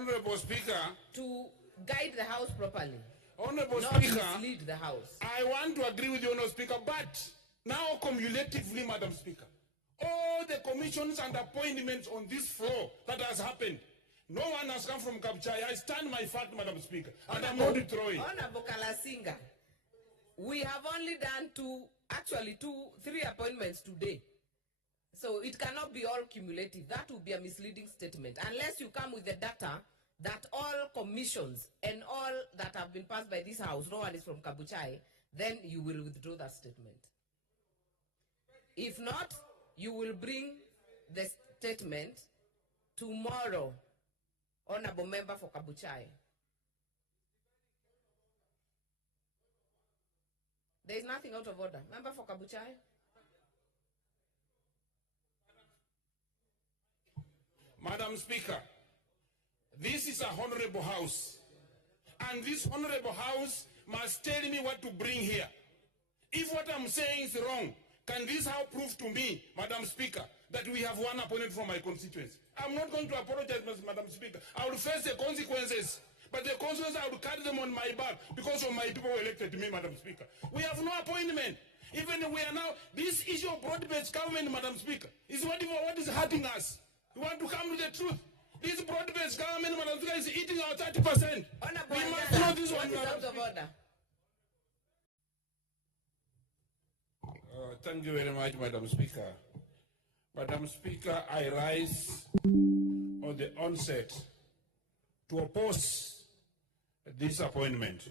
Honorable Speaker, to guide the House properly. Honorable Not Speaker, mislead the House. I want to agree with you, Honorable Speaker, but now cumulatively, Madam Speaker, all the commissions and appointments on this floor that has happened, no one has come from Kabuchai. I stand my fact, Madam Speaker, and I'm not withdrawing. Honorable Kalasinga, we have only done three appointments today. So it cannot be all cumulative. That would be a misleading statement. Unless you come with the data that all commissions and all that have been passed by this House, no one is from Kabuchai, then you will withdraw that statement. If not, you will bring the statement tomorrow, Honorable Member for Kabuchai. There is nothing out of order. Member for Kabuchai? Madam Speaker, this is a honorable house, and this honorable house must tell me what to bring here. If what I'm saying is wrong, can this House prove to me, Madam Speaker, that we have one opponent from my constituency? I'm not going to apologize, Madam Speaker. I will face the consequences, but the consequences I will carry them on my back because of my people who elected me, Madam Speaker. We have no appointment. Even we are now, this issue of broad-based government, Madam Speaker, is what is hurting us. We want to come to the truth. This broad-based government, Madam Speaker, is eating our 30%. Honorable, we must know this one, out of order. Thank you very much, Madam Speaker. Madam Speaker, I rise on the onset to oppose this appointment.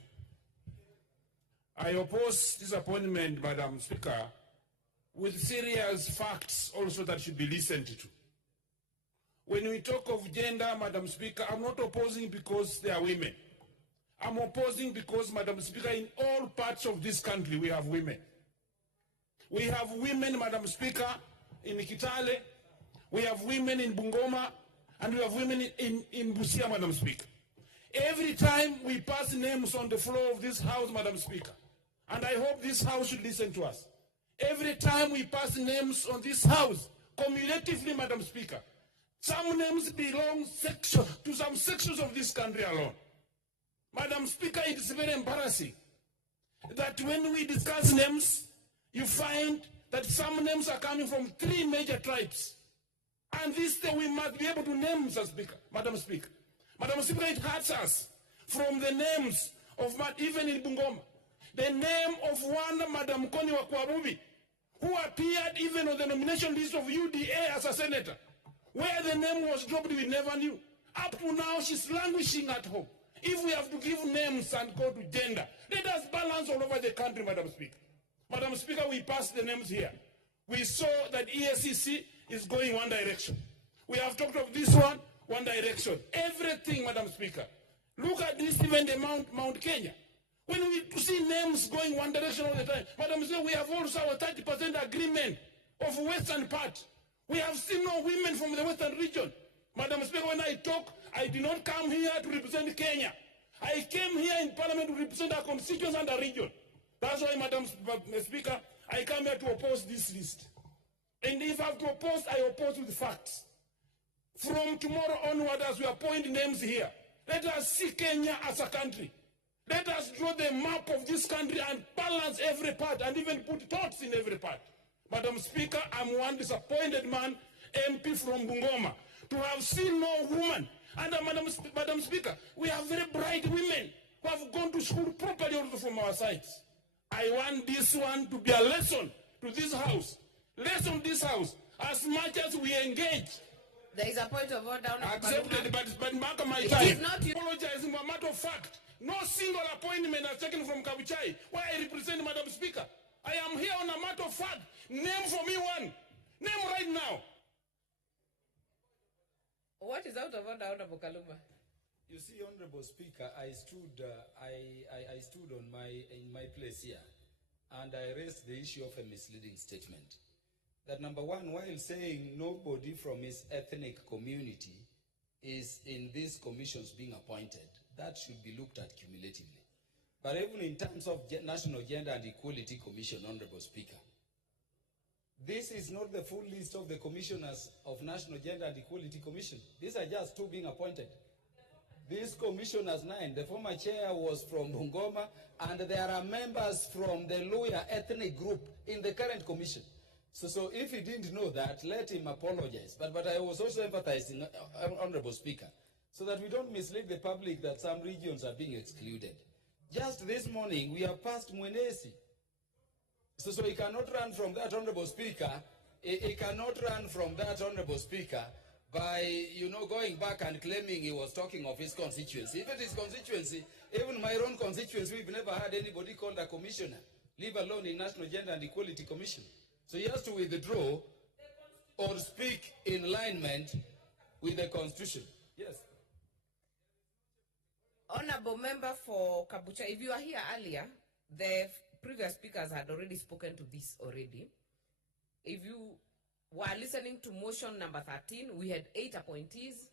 I oppose this appointment, Madam Speaker, with serious facts also that should be listened to. When we talk of gender, Madam Speaker, I'm not opposing because they are women. I'm opposing because, Madam Speaker, in all parts of this country we have women. We have women, Madam Speaker, in Kitale, we have women in Bungoma, and we have women in Busia, Madam Speaker. Every time we pass names on the floor of this House, Madam Speaker, and I hope this House should listen to us. Every time we pass names on this House, cumulatively, Madam Speaker, some names belong to some sections of this country alone. Madam Speaker, it is very embarrassing that when we discuss names, you find that some names are coming from 3 major tribes. And this day we must be able to name, Madam Speaker. Madam Speaker, it hurts us from the names of, even in Bungoma, the name of one Madam Koni Wakwabubi, who appeared even on the nomination list of UDA as a senator. Where the name was dropped, we never knew. Up to now, she's languishing at home. If we have to give names and go to gender, let us balance all over the country, Madam Speaker. Madam Speaker, we passed the names here. We saw that ESCC is going one direction. We have talked of this one direction. Everything, Madam Speaker. Look at this, even the Mount Kenya. When we see names going one direction all the time, Madam Speaker, we have also our 30% agreement of western part. We have seen no women from the western region. Madam Speaker, when I talk, I did not come here to represent Kenya. I came here in Parliament to represent our constituents and our region. That's why, Madam Speaker, I come here to oppose this list. And if I have to oppose, I oppose with facts. From tomorrow onward, as we appoint names here, let us see Kenya as a country. Let us draw the map of this country and balance every part and even put thoughts in every part. Madam Speaker, I'm one disappointed man, MP from Bungoma, to have seen no woman. And Madam Speaker, we have very bright women who have gone to school properly also from our sides. I want this one to be a lesson to this House. Lesson this House. As much as we engage. There is a point of order. Accepted, but mark my time. It is not apologizing for a matter of fact. No single appointment is taken from Kabuchai, where I represent, Madam Speaker. I am here on a matter of fact. Name for me one. Name right now. What is out of order, Honorable Kaluma? You see, Honorable Speaker, I stood in my place here, and I raised the issue of a misleading statement. That number one, while saying nobody from his ethnic community is in these commissions being appointed, that should be looked at cumulatively. But even in terms of National Gender and Equality Commission, Honorable Speaker, this is not the full list of the commissioners of National Gender and Equality Commission. These are just 2 being appointed. These commissioners 9, the former chair was from Bungoma, and there are members from the Luya ethnic group in the current commission. So if he didn't know that, let him apologize. But I was also empathizing, Honorable Speaker, so that we don't mislead the public that some regions are being excluded. Just this morning, we have passed Mwenesi. So he cannot run from that, Honorable Speaker. He cannot run from that, Honorable Speaker, by, going back and claiming he was talking of his constituency. Even his constituency, even my own constituency, we've never had anybody called a commissioner, leave alone in National Gender and Equality Commission. So he has to withdraw or speak in alignment with the Constitution. Yes. Honorable Member for Kabuchai, if you are here earlier, the previous speakers had already spoken to this already. If you were listening to motion number 13, we had 8 appointees.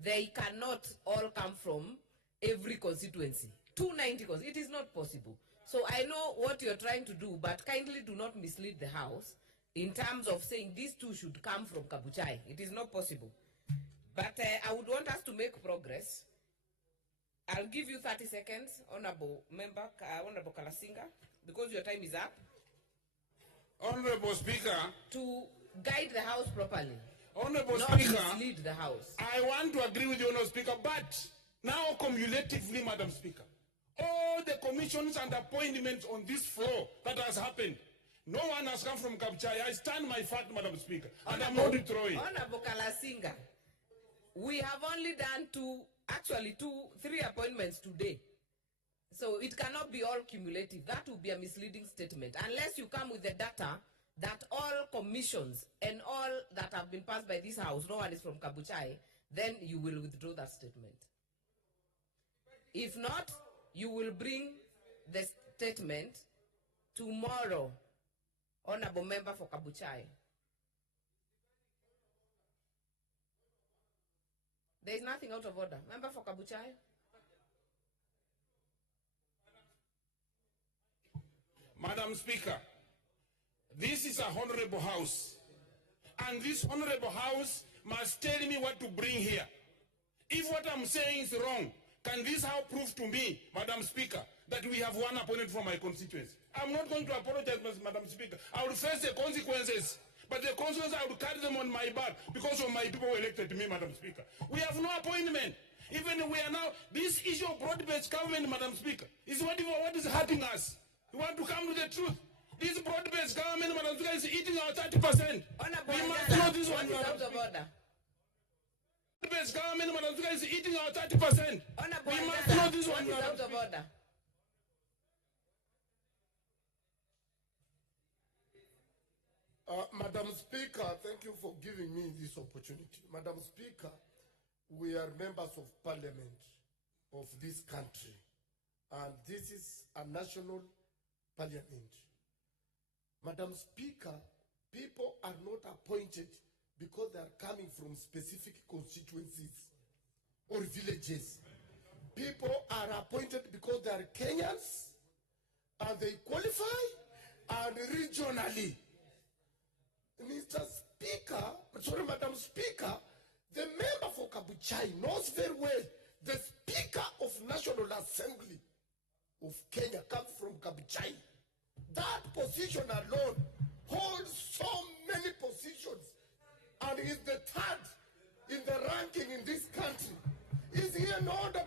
They cannot all come from every constituency. 290 constituencies. It is not possible. So I know what you're trying to do, but kindly do not mislead the House in terms of saying these two should come from Kabuchai. It is not possible. But I would want us to make progress. I'll give you 30 seconds, Honorable Member, Honorable Kalasinga, because your time is up. Honorable Speaker. To guide the House properly. Honorable not Speaker. Mislead the House. I want to agree with you, Honorable Speaker, but now cumulatively, Madam Speaker, all the commissions and appointments on this floor that has happened, no one has come from Kabuchai. I stand my fact, Madam Speaker, and I'm not withdrawing. Honorable Kalasinga, we have only done 3 appointments today. So it cannot be all cumulative. That would be a misleading statement. Unless you come with the data that all commissions and all that have been passed by this House, no one is from Kabuchai, then you will withdraw that statement. If not, you will bring the statement tomorrow. Honorable Member for Kabuchai. There is nothing out of order. Member for Kabuchai. Madam Speaker, this is a honorable House, and this honorable House must tell me what to bring here. If what I'm saying is wrong, can this House prove to me, Madam Speaker, that we have one opponent from my constituency? I'm not going to apologize, Madam Speaker. I will face the consequences, but the consequences I will carry them on my back because of my people who elected me, Madam Speaker. We have no appointment. Even we are now, this issue of broad-based government, Madam Speaker, is what is hurting us. We want to come to the truth. This broad-based government, Madam Speaker, is eating our 30%. We must know this one, Madam Speaker. Broad-based government, Madam Speaker, is eating our 30%. We must know this one, Madam Speaker. Madam Speaker, thank you for giving me this opportunity. Madam Speaker, we are members of parliament of this country, and this is a national parliament. Madam Speaker, people are not appointed because they are coming from specific constituencies or villages. People are appointed because they are Kenyans and they qualify, and regionally. Mr. Speaker, sorry, Madam Speaker, the member for Kabuchai knows very well the Speaker of National Assembly of Kenya comes from Kabuchai. That position alone holds so many positions and is the third in the ranking in this country. Is he in order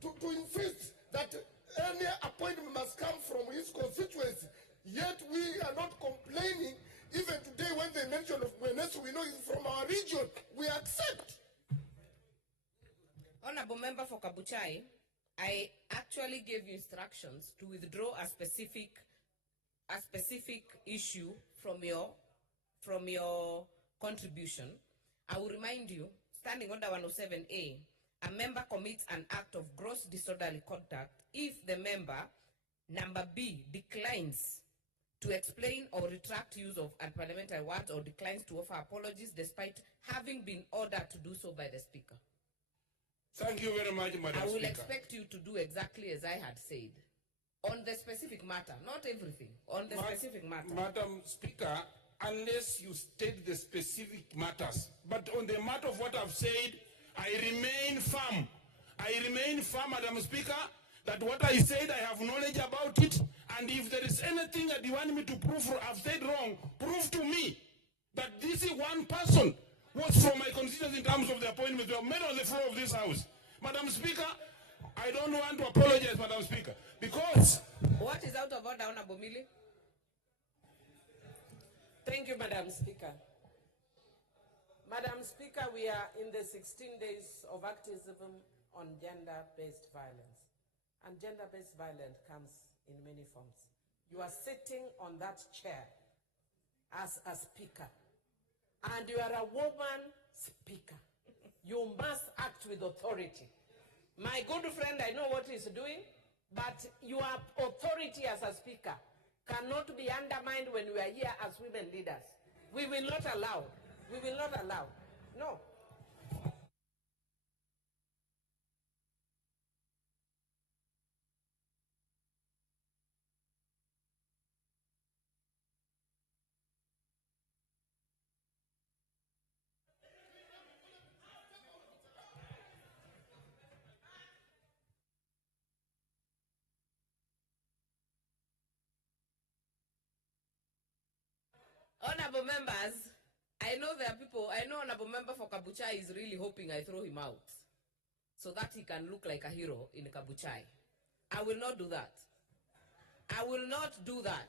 to insist that any appointment must come from his constituency? Yet we are not complaining. Even today, when they mention of Mwenesu, we know it's from our region. We accept. Honorable Member for Kabuchai, I actually gave you instructions to withdraw a specific issue from your contribution. I will remind you, standing under 107A, a member commits an act of gross disorderly conduct if the member, number B, declines to explain or retract use of unparliamentary words or declines to offer apologies despite having been ordered to do so by the Speaker. Thank you very much, Madam Speaker. I will expect you to do exactly as I had said. On the specific matter, not everything, on the specific matter. Madam Speaker, unless you state the specific matters, but on the matter of what I've said, I remain firm I remain firm, Madam Speaker, that what I said, I have knowledge about it, and if there is anything that you want me to prove or I've said wrong, prove to me that this is one person was from my constituency in terms of the appointments that were made on the floor of this House. Madam Speaker, I don't want to apologize, Madam Speaker, because... What is out of order, Honorable Millie? Thank you, Madam Speaker. Madam Speaker, we are in the 16 days of activism on gender-based violence. And gender-based violence comes in many forms. You are sitting on that chair as a speaker, and you are a woman speaker. You must act with authority. My good friend, I know what he's doing, but your authority as a speaker cannot be undermined when we are here as women leaders. We will not allow. We will not allow. No. Honorable members, I know there are people, I know Honorable Member for Kabuchai is really hoping I throw him out so that he can look like a hero in Kabuchai. I will not do that. I will not do that.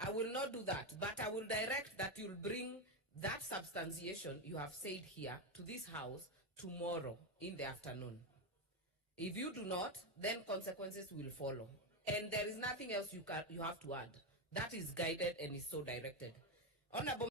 I will not do that, but I will direct that you'll bring that substantiation you have said here to this House tomorrow in the afternoon. If you do not, then consequences will follow. And there is nothing else you have to add. That is guided and is so directed. Honorable